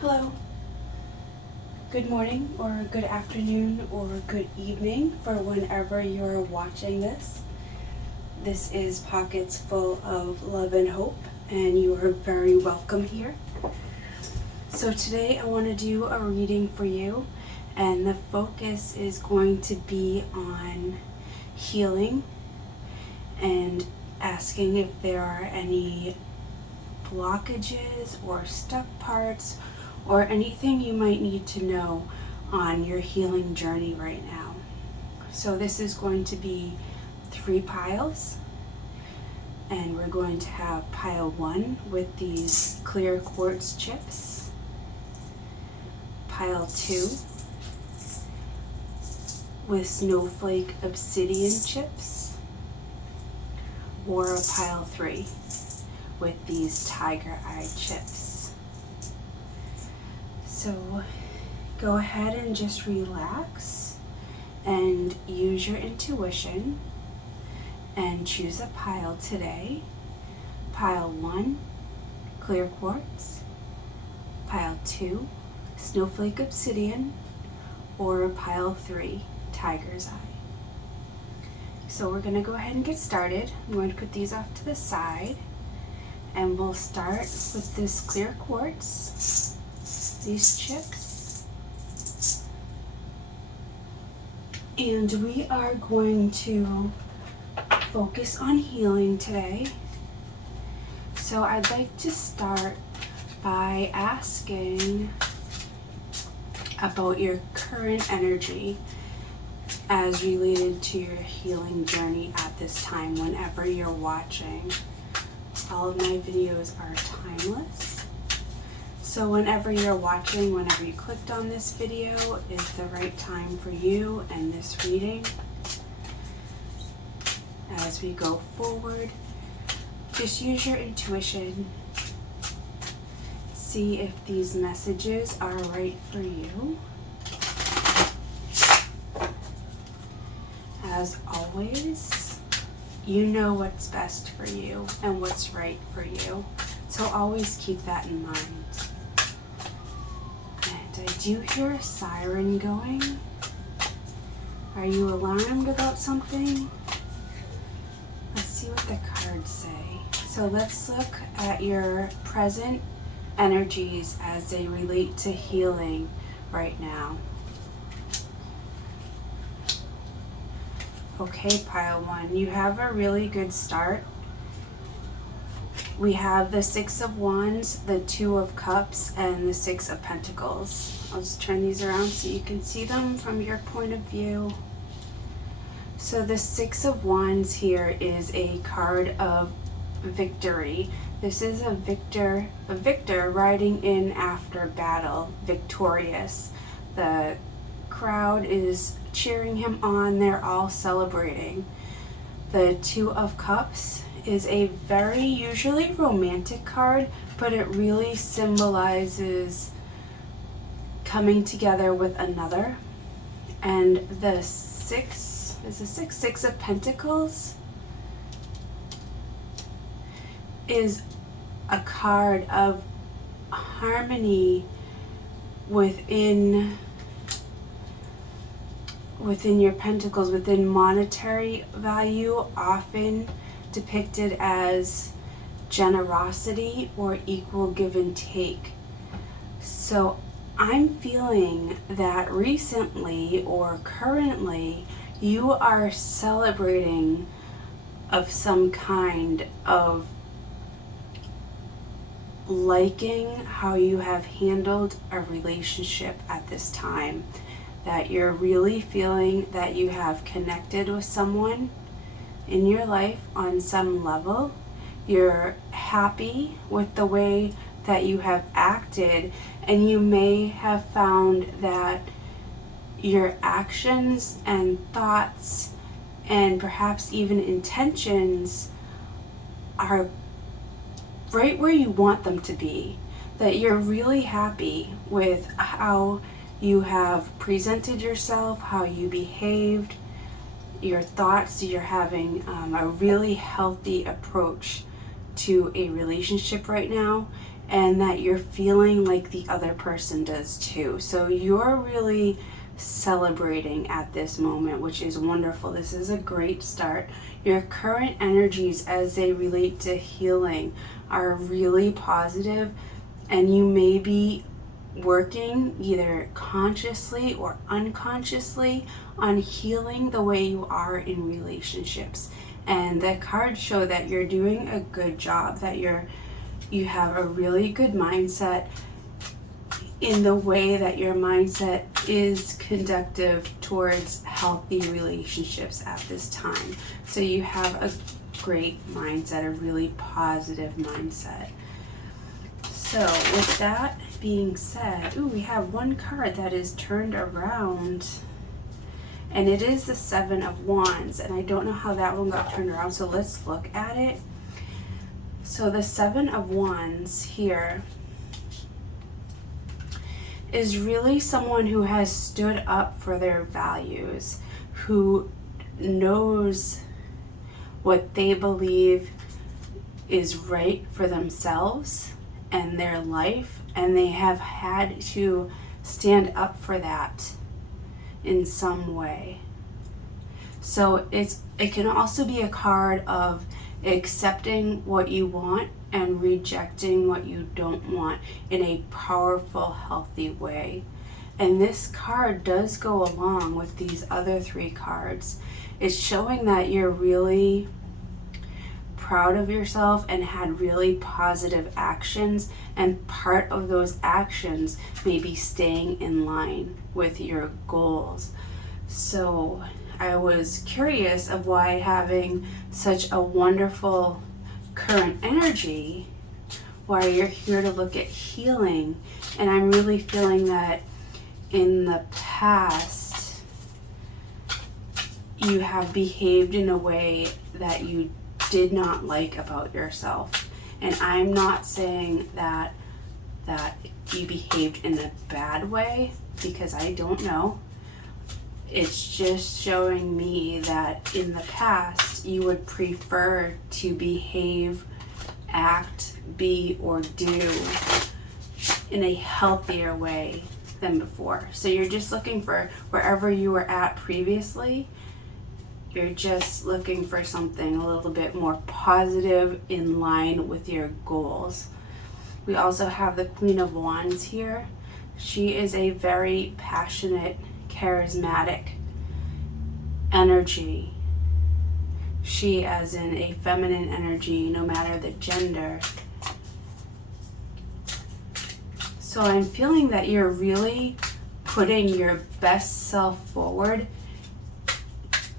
Hello. Good morning or good afternoon or good evening for whenever you're watching this. This is Pockets Full of Love and Hope, and you are very welcome here. So today I want to do a reading for you, and the focus is going to be on healing and asking if there are any blockages or stuck parts or anything you might need to know on your healing journey right now. So this is going to be 3 piles, and we're going to have pile 1 with these clear quartz chips, pile 2 with Snowflake Obsidian chips, or pile 3 with these tiger eye chips. So go ahead and just relax and use your intuition and choose a pile today. Pile 1, clear quartz. Pile 2, Snowflake Obsidian. Or pile 3, tiger's eye. So we're going to go ahead and get started. I'm going to put these off to the side, and we'll start with this clear quartz, these chips, and we are going to focus on healing today. So I'd like to start by asking about your current energy as related to your healing journey at this time whenever you're watching. All of my videos are timeless. So whenever you're watching, whenever you clicked on this video, is the right time for you and this reading. As we go forward, just use your intuition. See if these messages are right for you. As always, you know what's best for you and what's right for you. So always keep that in mind. And I do hear a siren going. Are you alarmed about something? Let's see what the cards say. So let's look at your present energies as they relate to healing right now. Okay, pile 1, you have a really good start. We have the 6 of Wands, the 2 of Cups, and the 6 of Pentacles. I'll just turn these around so you can see them from your point of view. So the 6 of Wands here is a card of victory. This is a victor riding in after battle, victorious. The crowd is cheering him on. They're all celebrating. The 2 of Cups is a very usually romantic card, but it really symbolizes coming together with another. And the 6 of Pentacles is a card of harmony within your pentacles, within monetary value, often depicted as generosity or equal give and take. So I'm feeling that recently or currently you are celebrating of some kind of liking how you have handled a relationship at this time, that you're really feeling that you have connected with someone in your life on some level. You're happy with the way that you have acted, and you may have found that your actions and thoughts and perhaps even intentions are right where you want them to be, that you're really happy with how you have presented yourself, how you behaved, your thoughts. You're having a really healthy approach to a relationship right now, and that you're feeling like the other person does too. So you're really celebrating at this moment, which is wonderful. This is a great start. Your current energies as they relate to healing are really positive, and you may be working either consciously or unconsciously on healing the way you are in relationships. And the cards show that you're doing a good job, that you have a really good mindset in the way that your mindset is conductive towards healthy relationships at this time. So you have a great mindset, a really positive mindset. So with that being said, we have one card that is turned around, and it is the Seven of Wands, and I don't know how that one got turned around, so let's look at it. So the Seven of Wands here is really someone who has stood up for their values, who knows what they believe is right for themselves and their life, and they have had to stand up for that in some way. So it can also be a card of accepting what you want and rejecting what you don't want in a powerful, healthy way. And this card does go along with these other three cards. It's showing that you're really proud of yourself and had really positive actions, and part of those actions may be staying in line with your goals. So I was curious of why having such a wonderful current energy, why you're here to look at healing. And I'm really feeling that in the past you have behaved in a way that you did not like about yourself. And I'm not saying that you behaved in a bad way, because I don't know. It's just showing me that in the past you would prefer to behave, act, be, or do in a healthier way than before. So you're just looking for wherever you were at previously, you're just looking for something a little bit more positive in line with your goals. We also have the Queen of Wands here. She is a very passionate, charismatic energy. She as in a feminine energy, no matter the gender. So I'm feeling that you're really putting your best self forward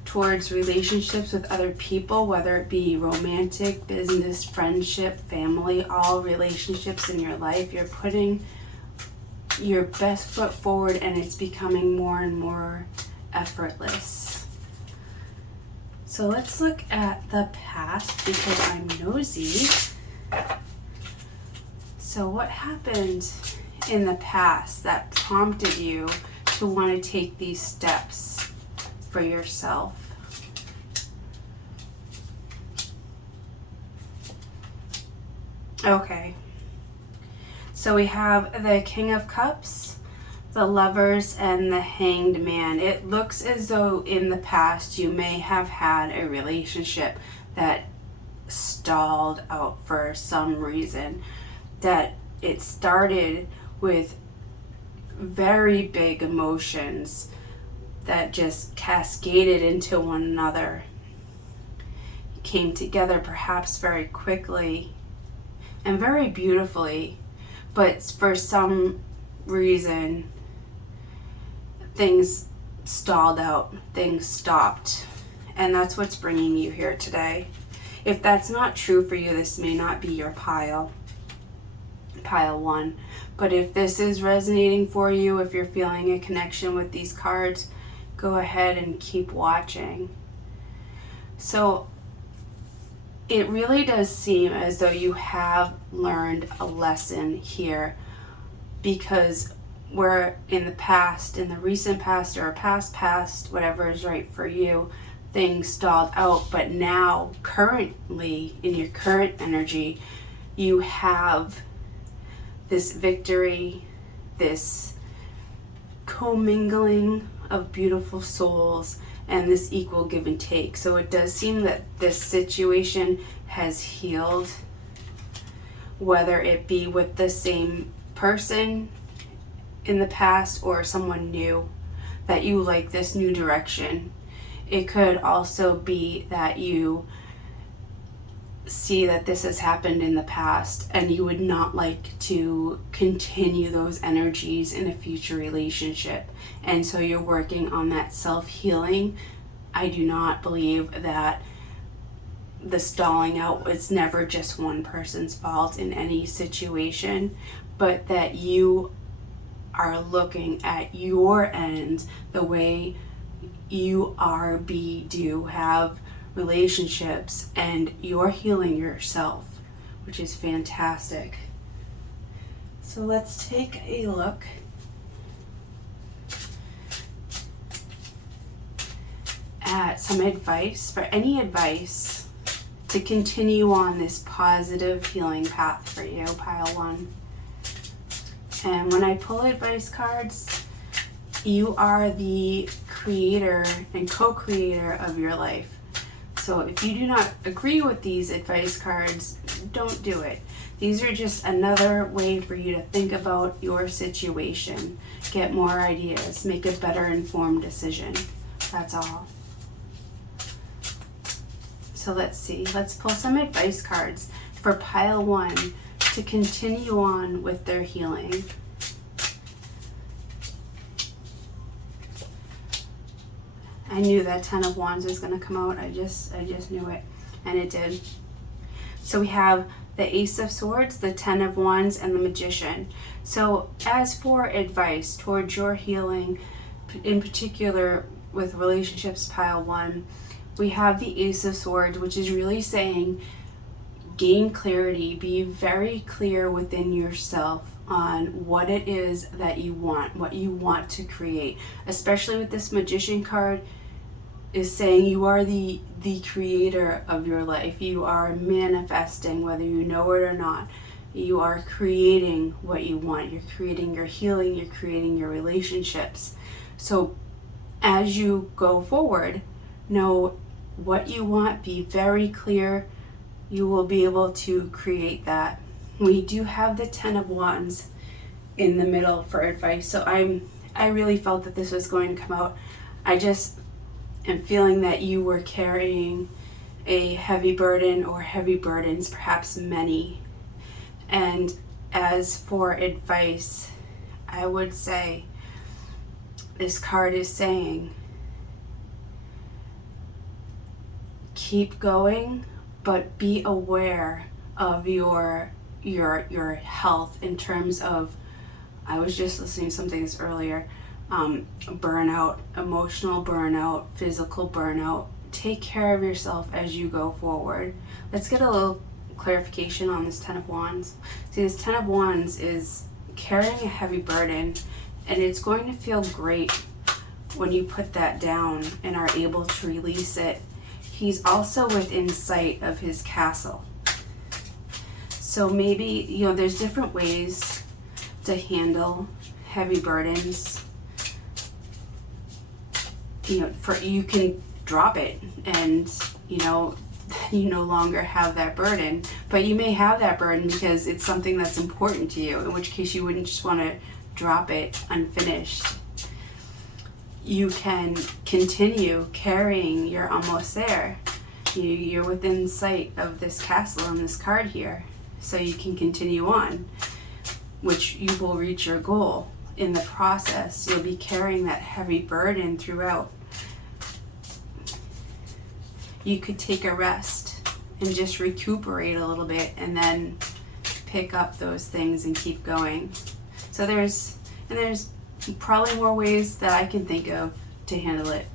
towards relationships with other people, whether it be romantic, business, friendship, family, all relationships in your life. You're putting your best foot forward, and it's becoming more and more effortless. So let's look at the past, because I'm nosy. So what happened in the past that prompted you to want to take these steps for yourself? Okay. So we have the King of Cups, the Lovers, and the Hanged Man. It looks as though in the past you may have had a relationship that stalled out for some reason, that it started with very big emotions that just cascaded into one another, came together perhaps very quickly and very beautifully, but for some reason things stalled out, things stopped, and that's what's bringing you here today. If that's not true for you, this may not be your pile one. But if this is resonating for you, if you're feeling a connection with these cards, go ahead and keep watching. So it really does seem as though you have learned a lesson here, because where in the past, in the recent past or past, whatever is right for you, things stalled out, but now currently in your current energy you have this victory, this commingling of beautiful souls, and this equal give and take. So it does seem that this situation has healed, whether it be with the same person in the past or someone new, that you like this new direction. It could also be that you see that this has happened in the past and you would not like to continue those energies in a future relationship, and so you're working on that self-healing. I do not believe that the stalling out was never just one person's fault in any situation, but that you are looking at your end the way you are, do, have relationships, and you're healing yourself, which is fantastic. So let's take a look at some advice, for any advice to continue on this positive healing path for you, pile 1. And when I pull advice cards, you are the creator and co-creator of your life. So if you do not agree with these advice cards, don't do it. These are just another way for you to think about your situation, get more ideas, make a better informed decision. That's all. So let's see, let's pull some advice cards for pile 1 to continue on with their healing. I knew that 10 of Wands was going to come out. I just knew it, and it did. So we have the Ace of Swords, the 10 of Wands, and the Magician. So as for advice towards your healing, in particular with relationships, pile 1, we have the Ace of Swords, which is really saying gain clarity, be very clear within yourself on what it is that you want, what you want to create. Especially with this Magician card, is saying you are the creator of your life. You are manifesting, whether you know it or not. You are creating what you want. You're creating your healing. You're creating your relationships. So as you go forward, know what you want, be very clear. You will be able to create that. We do have the 10 of Wands in the middle for advice. So I really felt that this was going to come out. I just am feeling that you were carrying a heavy burden or heavy burdens, perhaps many. And as for advice, I would say this card is saying keep going, but be aware of your health in terms of, I was just listening to something this earlier, burnout, emotional burnout, physical burnout. Take care of yourself as you go forward. Let's get a little clarification on this 10 of Wands. See, this 10 of Wands is carrying a heavy burden, and it's going to feel great when you put that down and are able to release it. He's also within sight of his castle. So maybe, there's different ways to handle heavy burdens. You can drop it and, you no longer have that burden. But you may have that burden because it's something that's important to you, in which case you wouldn't just want to drop it unfinished. You can continue carrying, you're almost there. You're within sight of this castle on this card here. So you can continue on, which you will reach your goal. In the process, you'll be carrying that heavy burden throughout. You could take a rest and just recuperate a little bit and then pick up those things and keep going. So there's probably more ways that I can think of to handle it.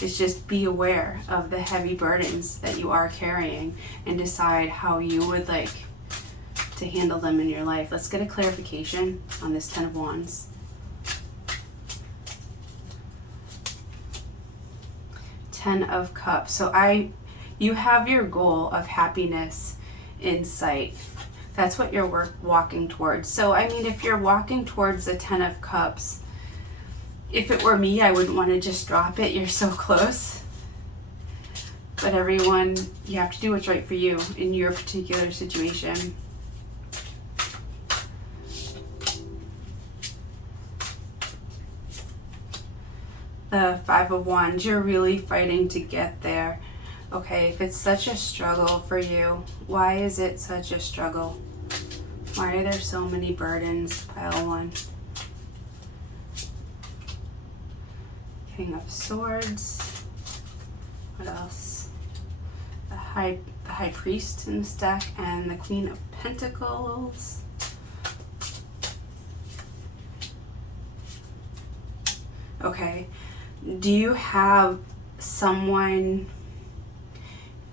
It's just be aware of the heavy burdens that you are carrying and decide how you would like to handle them in your life. Let's get a clarification on this 10 of Wands. 10 of Cups. So you have your goal of happiness in sight. That's what you're walking towards. So, I mean, if you're walking towards the 10 of Cups, if it were me, I wouldn't want to just drop it. You're so close. But everyone, you have to do what's right for you in your particular situation. The 5 of Wands, you're really fighting to get there. Okay, if it's such a struggle for you, why is it such a struggle? Why are there so many burdens? Pile 1. King of Swords. What else? The High Priest in this deck and the Queen of Pentacles. Okay. Do you have someone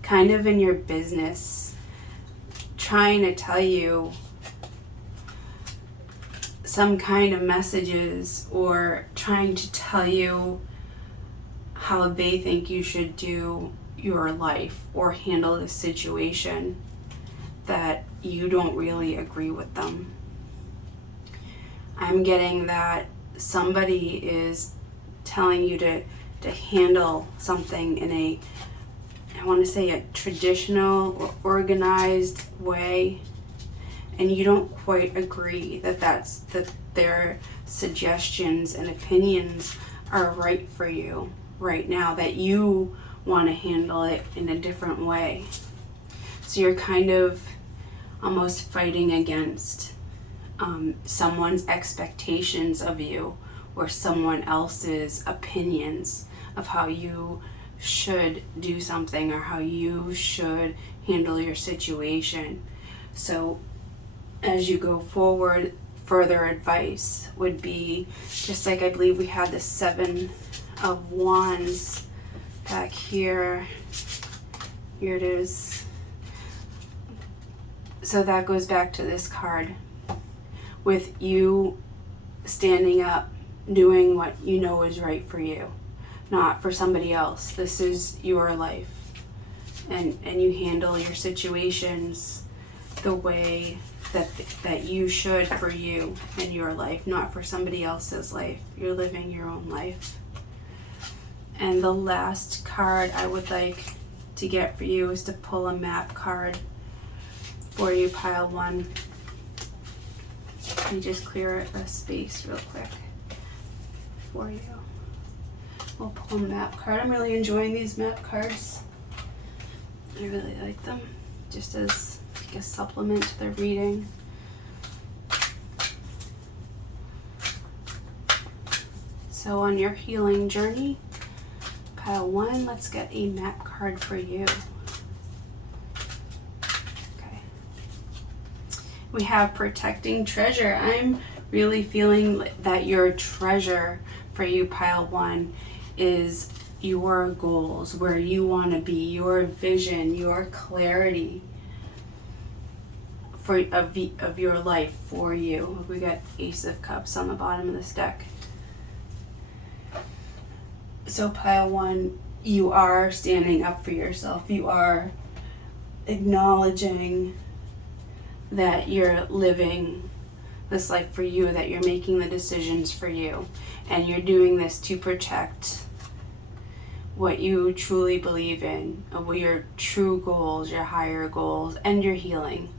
kind of in your business trying to tell you some kind of messages, or trying to tell you how they think you should do your life or handle the situation, that you don't really agree with them? I'm getting that somebody is telling you to handle something in a, I want to say, a traditional or organized way, and you don't quite agree that their suggestions and opinions are right for you right now, that you want to handle it in a different way. So you're kind of almost fighting against someone's expectations of you, or someone else's opinions of how you should do something or how you should handle your situation. So as you go forward, further advice would be, just like I believe we had the 7 of Wands back here. Here it is. So that goes back to this card, with you standing up, doing what you know is right for you, not for somebody else. This is your life, and you handle your situations the way that you should for you in your life, not for somebody else's life. You're living your own life. And the last card I would like to get for you is to pull a map card for you, pile 1. Let me just clear a space real quick for you. We'll pull a map card. I'm really enjoying these map cards. I really like them, just as like a supplement to the reading. So on your healing journey, pile 1, let's get a map card for you. Okay. We have protecting treasure. I'm really feeling that your treasure for you, pile 1, is your goals, where you want to be, your vision, your clarity of your life for you. We got Ace of Cups on the bottom of this deck. So pile 1, you are standing up for yourself. You are acknowledging that you're living this life for you, that you're making the decisions for you, and you're doing this to protect what you truly believe in, your true goals, your higher goals, and your healing.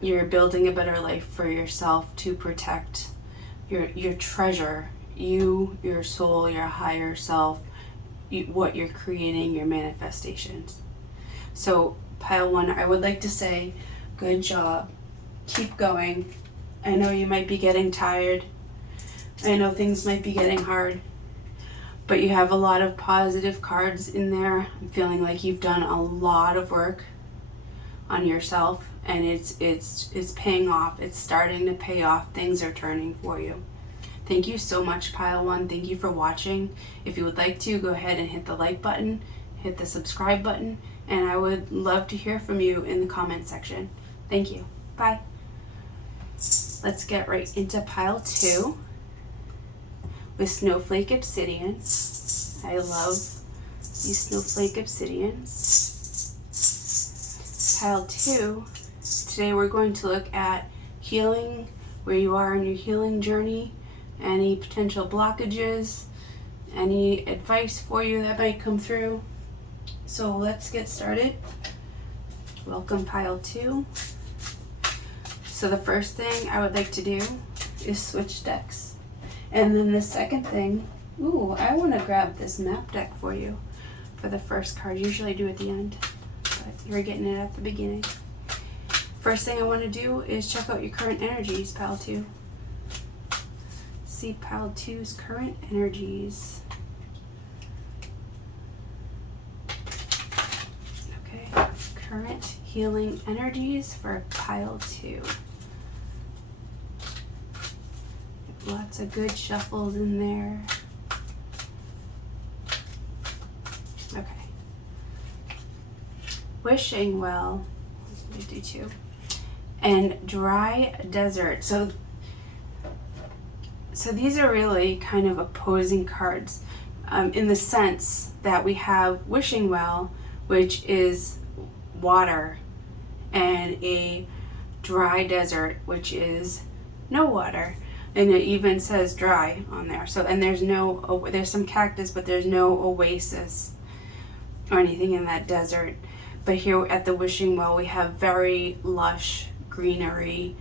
You're building a better life for yourself to protect your treasure, you, your soul, your higher self, what you're creating, your manifestations. So pile 1, I would like to say, good job. Keep going. I know you might be getting tired. I know things might be getting hard, but you have a lot of positive cards in there. I'm feeling like you've done a lot of work on yourself, and it's paying off. It's starting to pay off. Things are turning for you. Thank you so much, pile 1. Thank you for watching. If you would like to, go ahead and hit the like button, hit the subscribe button, and I would love to hear from you in the comment section. Thank you. Bye. Let's get right into pile 2 with Snowflake Obsidian. I love these Snowflake Obsidians. Pile 2, today we're going to look at healing, where you are in your healing journey, any potential blockages, any advice for you that might come through. So let's get started. Welcome, pile 2. So the first thing I would like to do is switch decks. And then the second thing, I want to grab this map deck for you for the first card. Usually I do at the end, but you're getting it at the beginning. First thing I want to do is check out your current energies, pile 2. See pile 2's current energies. Okay, current healing energies for pile 2. Lots of good shuffles in there. Okay. Wishing well. Let me do 2. And dry desert. So these are really kind of opposing cards in the sense that we have wishing well, which is water, and a dry desert, which is no water. And it even says dry on there. So, and there's some cactus, but there's no oasis or anything in that desert. But here at the wishing well, we have very lush greenery.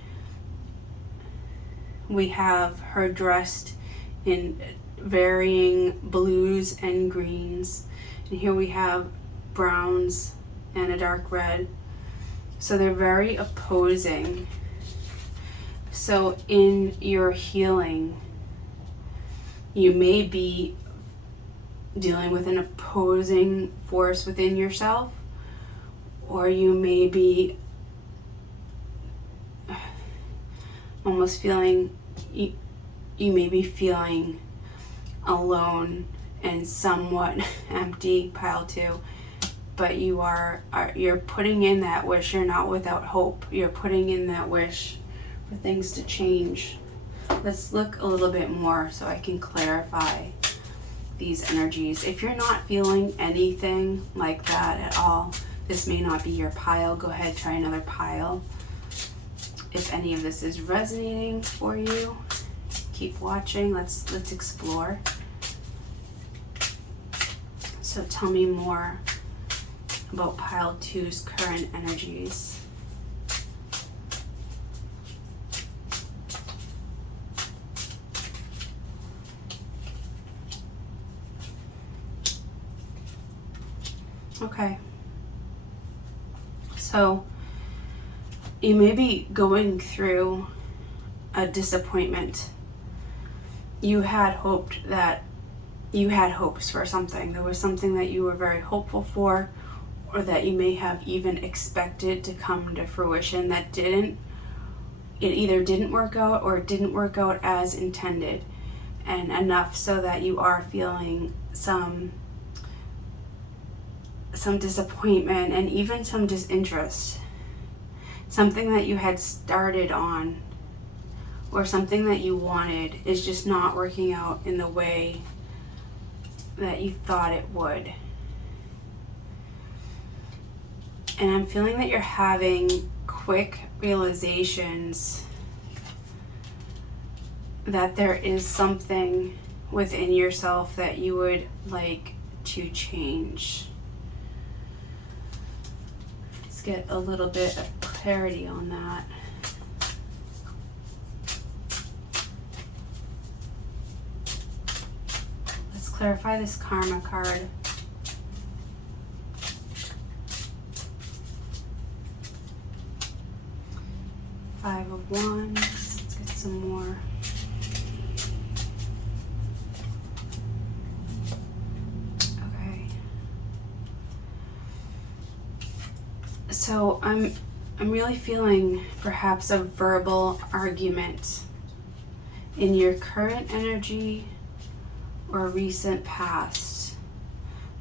We have her dressed in varying blues and greens. And here we have browns and a dark red. So they're very opposing. So in your healing, you may be dealing with an opposing force within yourself, or you may be almost feeling, you may be feeling alone and somewhat empty, pile 2, but you're putting in that wish. You're not without hope. You're putting in that wish for things to change. Let's look a little bit more so I can clarify these energies. If you're not feeling anything like that at all, this may not be your pile. Go ahead, try another pile. If any of this is resonating for you, keep watching. Let's explore. So tell me more about pile 2's current energies. Okay. So you may be going through a disappointment. You had hopes for something. There was something that you were very hopeful for, or that you may have even expected to come to fruition that didn't. It either didn't work out or it didn't work out as intended, and enough so that you are feeling some disappointment and even some disinterest. Something that you had started on or something that you wanted is just not working out in the way that you thought it would. And I'm feeling that you're having quick realizations that there is something within yourself that you would like to change. Let's get a little bit of clarity on that. Let's clarify this karma card. Five of Wands. Let's get some more. Okay. So I'm really feeling perhaps a verbal argument in your current energy or recent past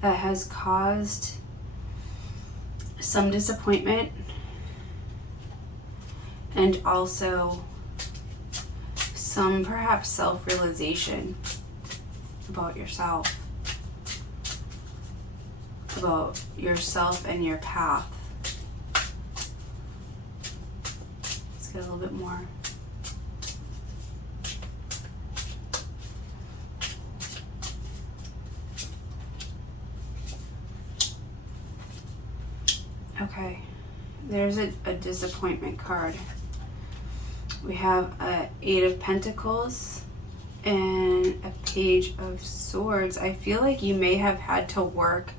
that has caused some disappointment and also some perhaps self-realization about yourself and your path. get a little bit more. Okay, there's a disappointment card. We have a 8 of Pentacles and a Page of Swords. I feel like you may have had to work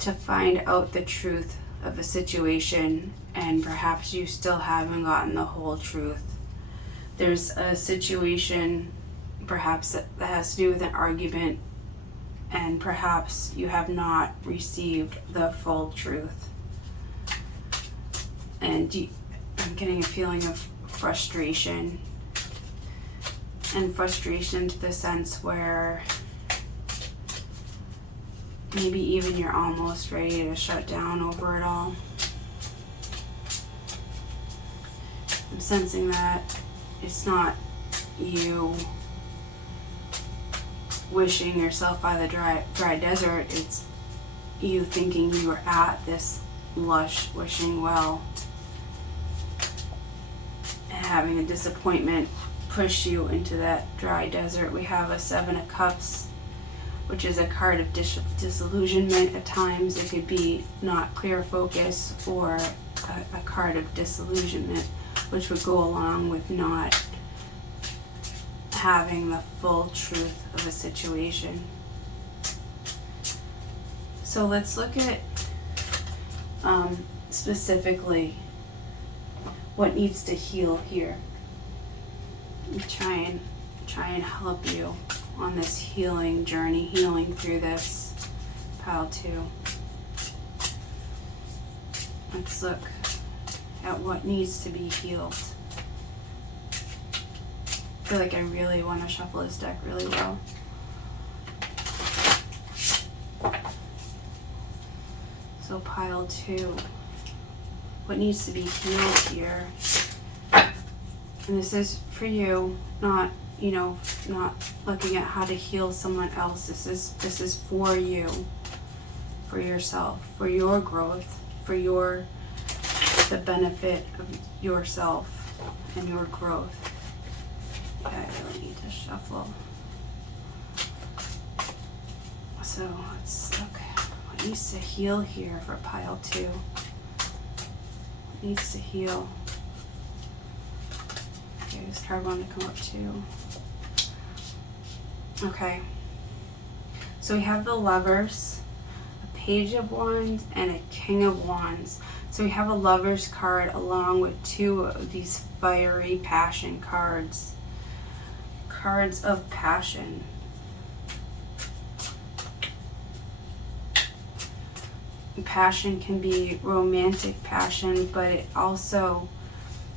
to find out the truth of a situation, and perhaps you still haven't gotten the whole truth. There's a situation perhaps that has to do with an argument, and perhaps you have not received the full truth. And I'm getting a feeling of frustration, and frustration to the sense where maybe even you're almost ready to shut down over it all. I'm sensing that it's not you wishing yourself by the dry desert, it's you thinking you were at this lush wishing well, and having a disappointment push you into that dry desert. We have a 7 of Cups, which is a card of disillusionment. At times it could be not clear focus, or a card of disillusionment, which would go along with not having the full truth of a situation. So let's look at specifically what needs to heal here. Let me try and help you on this healing journey, healing through this. Pile 2. Let's look at what needs to be healed. I feel like I really want to shuffle this deck really well. So pile 2. What needs to be healed here? And this is for you, not not looking at how to heal someone else. This is for you, for yourself, for your growth, for the benefit of yourself and your growth. Okay, I really need to shuffle. So let's look what needs to heal here for pile 2. What needs to heal? Okay, this card wanted to come up too. Okay, so we have the Lovers, a Page of Wands, and a King of Wands. So we have a Lovers card along with 2 of these fiery passion cards. Cards of passion. Passion can be romantic passion, but it also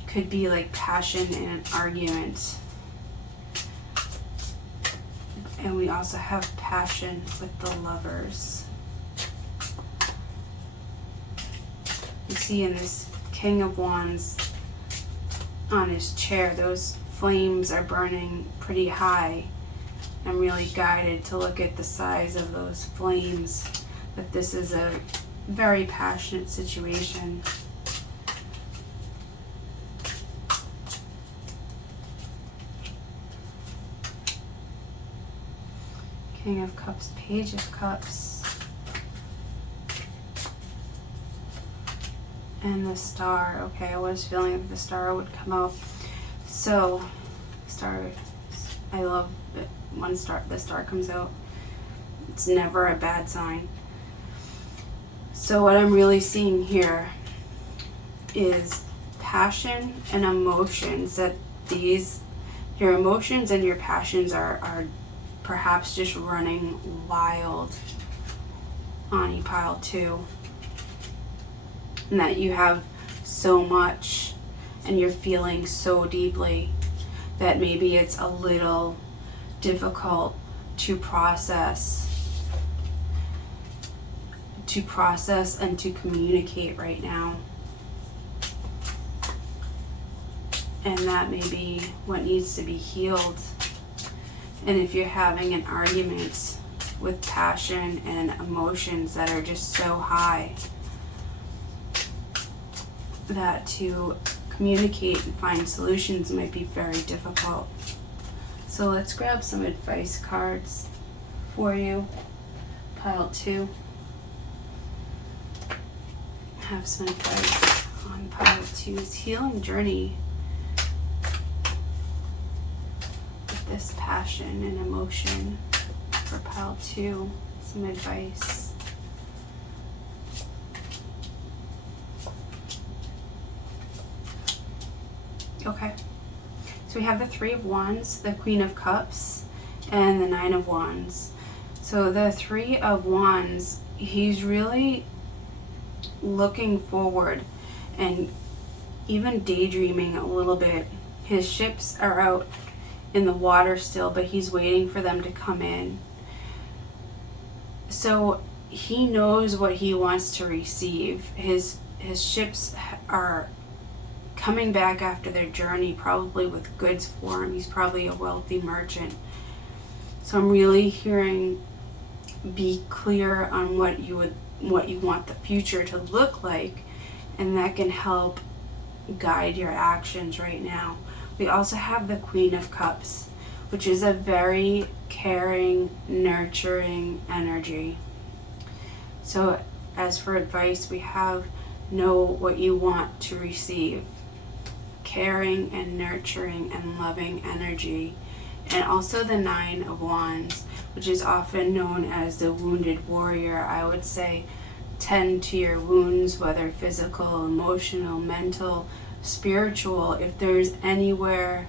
could be like passion in an argument. And we also have passion with the Lovers. You see in this King of Wands on his chair, those flames are burning pretty high. I'm really guided to look at the size of those flames, that this is a very passionate situation. King of Cups, Page of Cups, and the Star. Okay, I was feeling that the Star would come out. So, Star, I love it when the Star comes out. It's never a bad sign. So what I'm really seeing here is passion and emotions, that your emotions and your passions are perhaps just running wild on pile 2, and that you have so much and you're feeling so deeply that maybe it's a little difficult to process and to communicate right now. And that may be what needs to be healed. And if you're having an argument with passion and emotions that are just so high, that to communicate and find solutions might be very difficult. So let's grab some advice cards for you. Pile 2. Have some advice on pile 2's healing journey with this passion and emotion. For pile 2, some advice. Okay, so we have the 3 of Wands, the Queen of Cups, and the 9 of Wands. So the 3 of Wands, he's really looking forward and even daydreaming a little bit. His ships are out in the water still, but he's waiting for them to come in. So he knows what he wants to receive. His ships are coming back after their journey, probably with goods for him. He's probably a wealthy merchant. So I'm really hearing, be clear on what you want the future to look like, and that can help guide your actions right now. We also have the Queen of Cups, which is a very caring, nurturing energy. So as for advice, we have know what you want to receive. Caring and nurturing and loving energy. And also the 9 of Wands, which is often known as the wounded warrior. I would say tend to your wounds, whether physical, emotional, mental, spiritual. If there's anywhere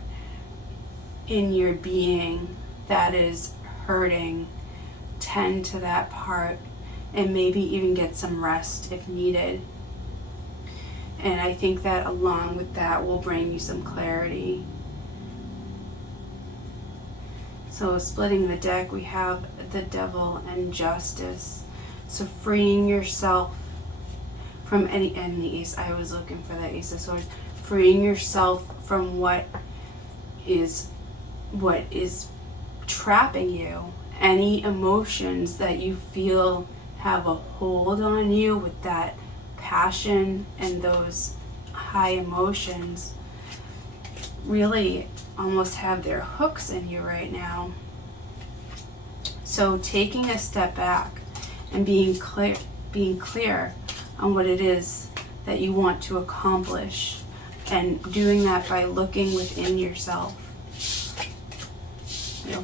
in your being that is hurting, tend to that part and maybe even get some rest if needed. And I think that along with that will bring you some clarity. So splitting the deck, we have the Devil and Justice. So freeing yourself from any, and the Ace, I was looking for that Ace of Swords. Freeing yourself from what is trapping you. Any emotions that you feel have a hold on you with that passion and those high emotions really almost have their hooks in you right now. So taking a step back and being clear on what it is that you want to accomplish, and doing that by looking within yourself,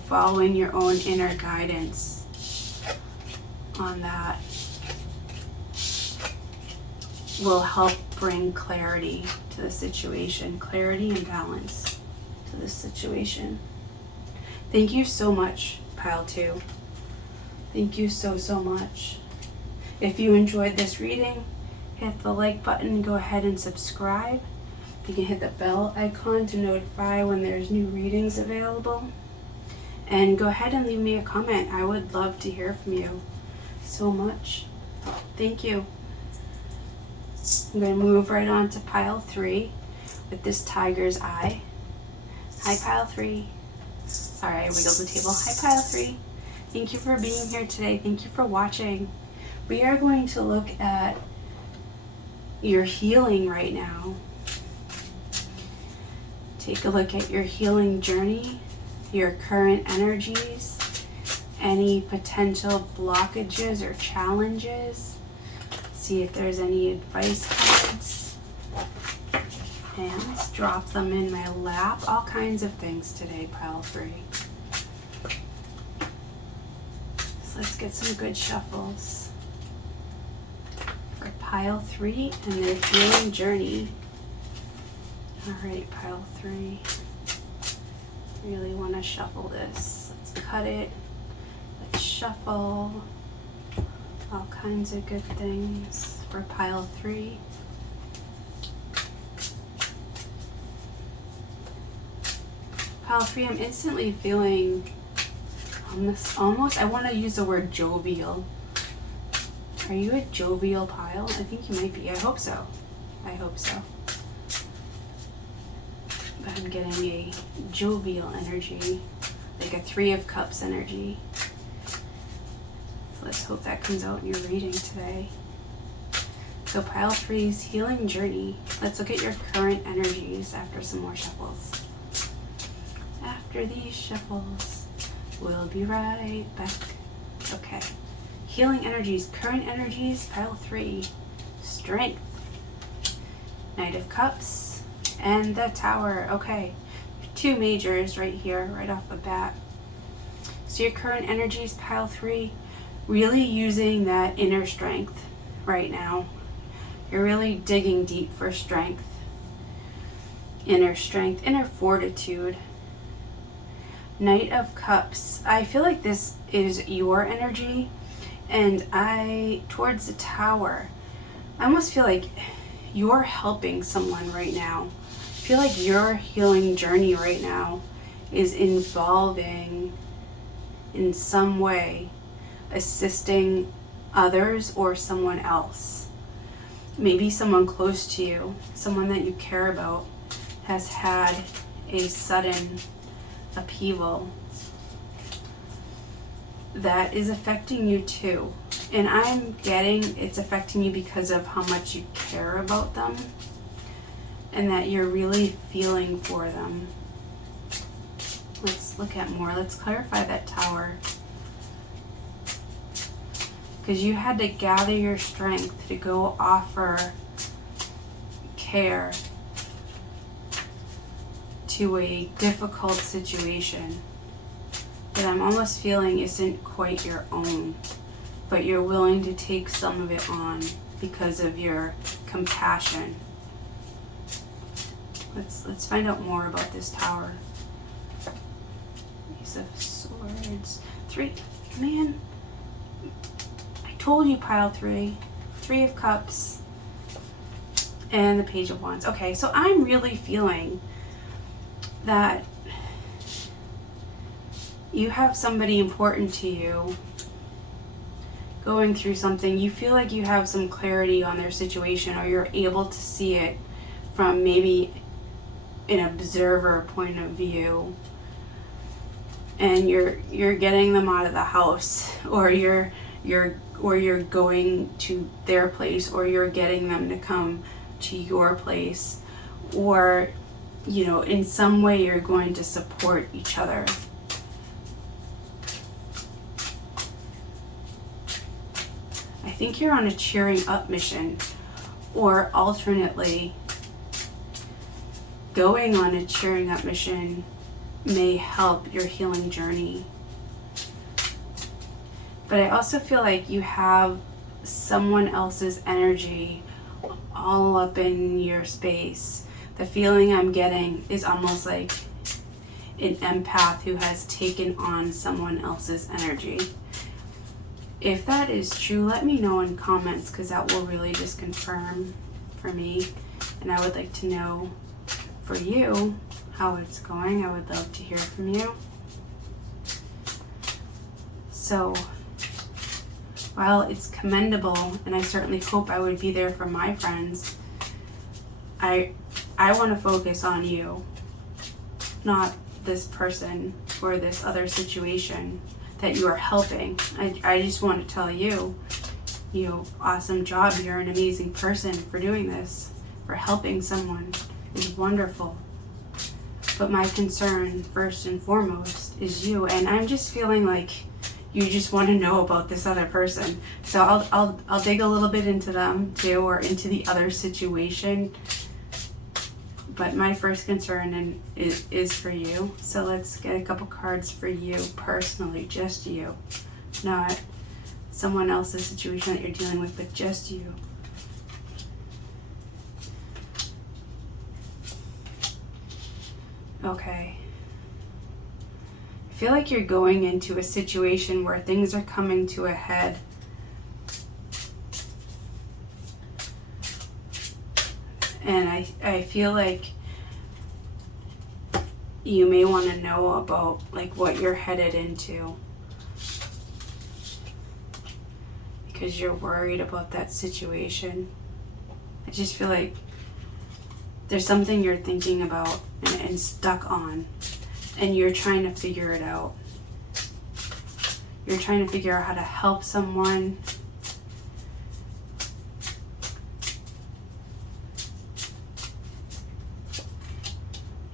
following your own inner guidance on that will help bring clarity to the situation, clarity and balance to this situation. Thank you so much, Pile 2. Thank you so much. If you enjoyed this reading, hit the like button, go ahead and subscribe. You can hit the bell icon to notify when there's new readings available. And go ahead and leave me a comment. I would love to hear from you so much. Thank you. I'm going to move right on to Pile 3 with this tiger's eye. Hi, Pile 3. Sorry, I wiggled the table. Hi, Pile 3. Thank you for being here today. Thank you for watching. We are going to look at your healing right now. Take a look at your healing journey, your current energies, any potential blockages or challenges. See if there's any advice cards. And let's drop them in my lap. All kinds of things today, Pile 3. So let's get some good shuffles for Pile 3 and their healing journey. Alright, Pile 3. Really want to shuffle this. Let's cut it. Let's shuffle. All kinds of good things for Pile 3. Pile 3, I'm instantly feeling almost, I want to use the word jovial. Are you a jovial pile? I think you might be. I hope so. I hope so. But I'm getting a jovial energy, like a 3 of Cups energy. So let's hope that comes out in your reading today. So pile 3's healing journey. Let's look at your current energies after some more shuffles. After these shuffles, we'll be right back. Okay. Healing energies, current energies, pile 3. Strength. Knight of Cups and the Tower. Okay. 2 majors right here, right off the bat. So your current energies, pile 3, really using that inner strength right now. You're really digging deep for strength, inner fortitude. Knight of Cups. I feel like this is your energy, and towards the Tower, I almost feel like you're helping someone right now. I feel like your healing journey right now is involving, in some way, assisting others or someone else. Maybe someone close to you, someone that you care about, has had a sudden upheaval that is affecting you too. And I'm getting it's affecting you because of how much you care about them and that you're really feeling for them. Let's look at more. Let's clarify that Tower. Because you had to gather your strength to go offer care to a difficult situation that I'm almost feeling isn't quite your own, but you're willing to take some of it on because of your compassion. Let's find out more about this Tower. Ace of Swords. 3. Man, I told you pile 3. 3 of Cups. And the Page of Wands. Okay, so I'm really feeling that you have somebody important to you going through something. You feel like you have some clarity on their situation, or you're able to see it from maybe an observer point of view, and you're getting them out of the house, or you're going to their place, or you're getting them to come to your place, or in some way you're going to support each other. I think you're on a cheering up mission, or alternately, going on a cheering up mission may help your healing journey. But I also feel like you have someone else's energy all up in your space. The feeling I'm getting is almost like an empath who has taken on someone else's energy. If that is true, let me know in comments, because that will really just confirm for me. And I would like to know for you how it's going. I would love to hear from you. So while it's commendable, and I certainly hope I would be there for my friends, I want to focus on you, not this person or this other situation that you are helping. I just want to tell you, awesome job. You're an amazing person for doing this, for helping someone. Is wonderful. But my concern, first and foremost, is you. And I'm just feeling like you just want to know about this other person. So I'll dig a little bit into them too, or into the other situation. But my first concern is for you. So let's get a couple cards for you personally, just you. Not someone else's situation that you're dealing with, but just you. Okay. I feel like you're going into a situation where things are coming to a head. And I feel like you may want to know about what you're headed into, because you're worried about that situation. I just feel like there's something you're thinking about and stuck on, and you're trying to figure it out. You're trying to figure out how to help someone,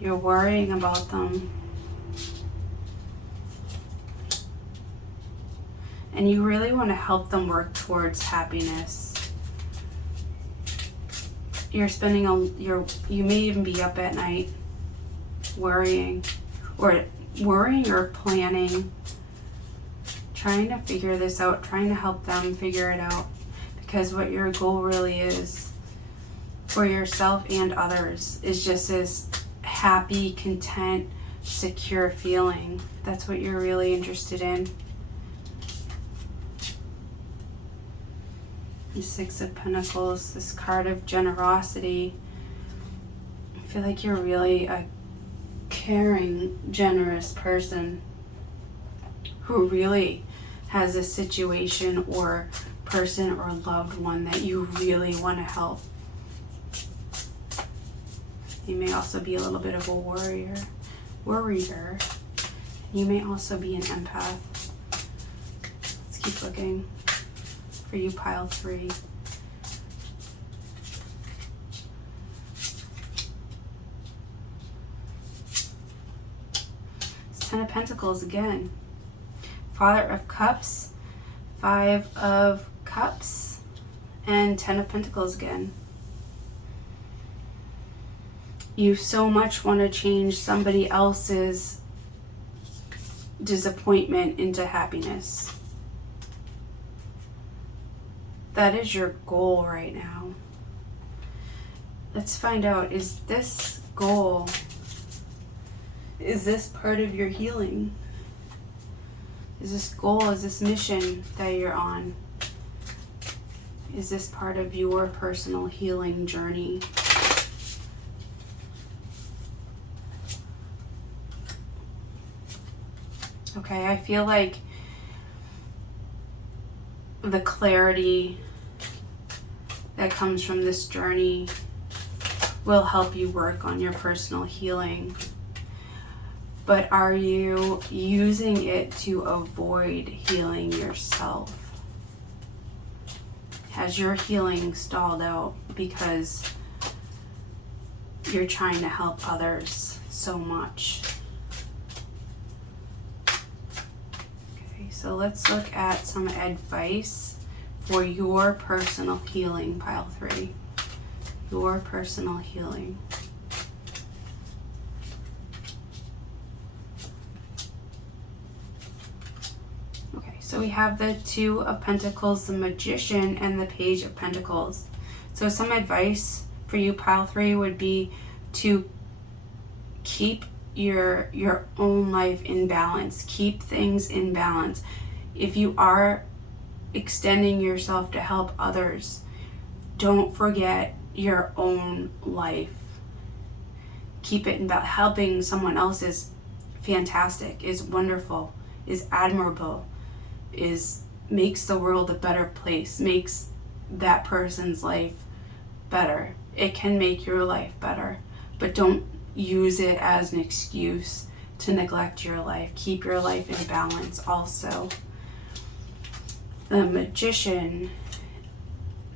You're worrying about them. And you really want to help them work towards happiness. You're spending you may even be up at night worrying or planning, trying to figure this out, trying to help them figure it out. Because what your goal really is for yourself and others is just this happy, content, secure feeling. That's what you're really interested in. The Six of Pentacles, this card of generosity. I feel like you're really a caring, generous person who really has a situation or person or loved one that you really want to help. You may also be a little bit of a worrier. You may also be an empath. Let's keep looking for you, pile 3. It's 10 of Pentacles again. Father of Cups, 5 of Cups, and 10 of Pentacles again. You so much want to change somebody else's disappointment into happiness. That is your goal right now. Let's find out, is this goal, is this part of your healing? Is this goal, is this mission that you're on? Is this part of your personal healing journey? Okay, I feel like the clarity that comes from this journey will help you work on your personal healing. But are you using it to avoid healing yourself? Has your healing stalled out because you're trying to help others so much? So let's look at some advice for your personal healing, pile 3. Your personal healing. Okay, so we have the 2 of Pentacles, the Magician, and the Page of Pentacles. So some advice for you, pile 3, would be to keep your own life in balance. Keep things in balance. If you are extending yourself to help others, don't forget your own life. Keep it in balance. Helping someone else is fantastic, is wonderful, is admirable, makes the world a better place, makes that person's life better. It can make your life better, but don't use it as an excuse to neglect your life. Keep your life in balance also. The Magician,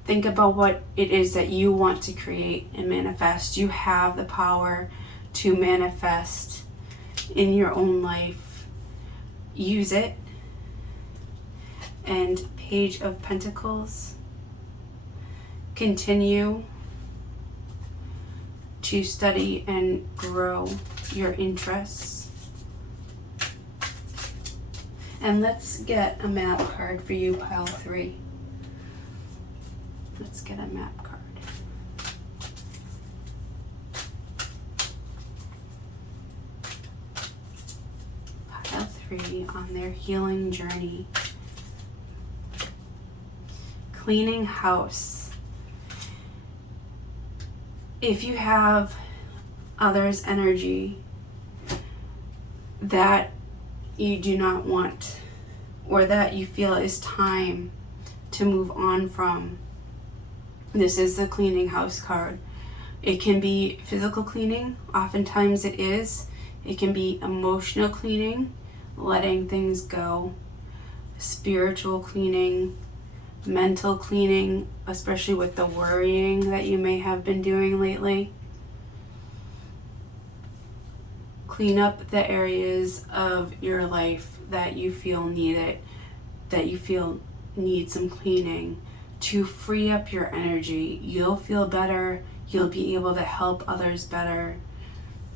think about what it is that you want to create and manifest. You have the power to manifest in your own life. Use it. And Page of Pentacles, continue to study and grow your interests. And let's get a map card for you, pile 3. Let's get a map card. Pile 3 on their healing journey. Cleaning house. If you have others' energy that you do not want, or that you feel is time to move on from, this is the cleaning house card. It can be physical cleaning, oftentimes it is. It can be emotional cleaning, letting things go, spiritual cleaning, mental cleaning, especially with the worrying that you may have been doing lately. clean up the areas of your life that you feel need it, that you feel need some cleaning, to free up your energy. You'll feel better, you'll be able to help others better,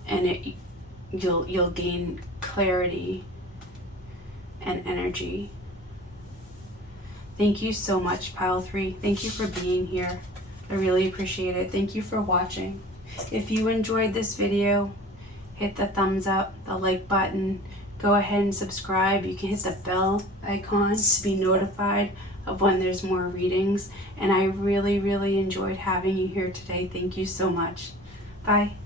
and you'll gain clarity and energy. Thank you so much, Pile 3. Thank you for being here. I really appreciate it. Thank you for watching. If you enjoyed this video, hit the thumbs up, the like button. Go ahead and subscribe. You can hit the bell icon to be notified of when there's more readings. And I really, really enjoyed having you here today. Thank you so much. Bye.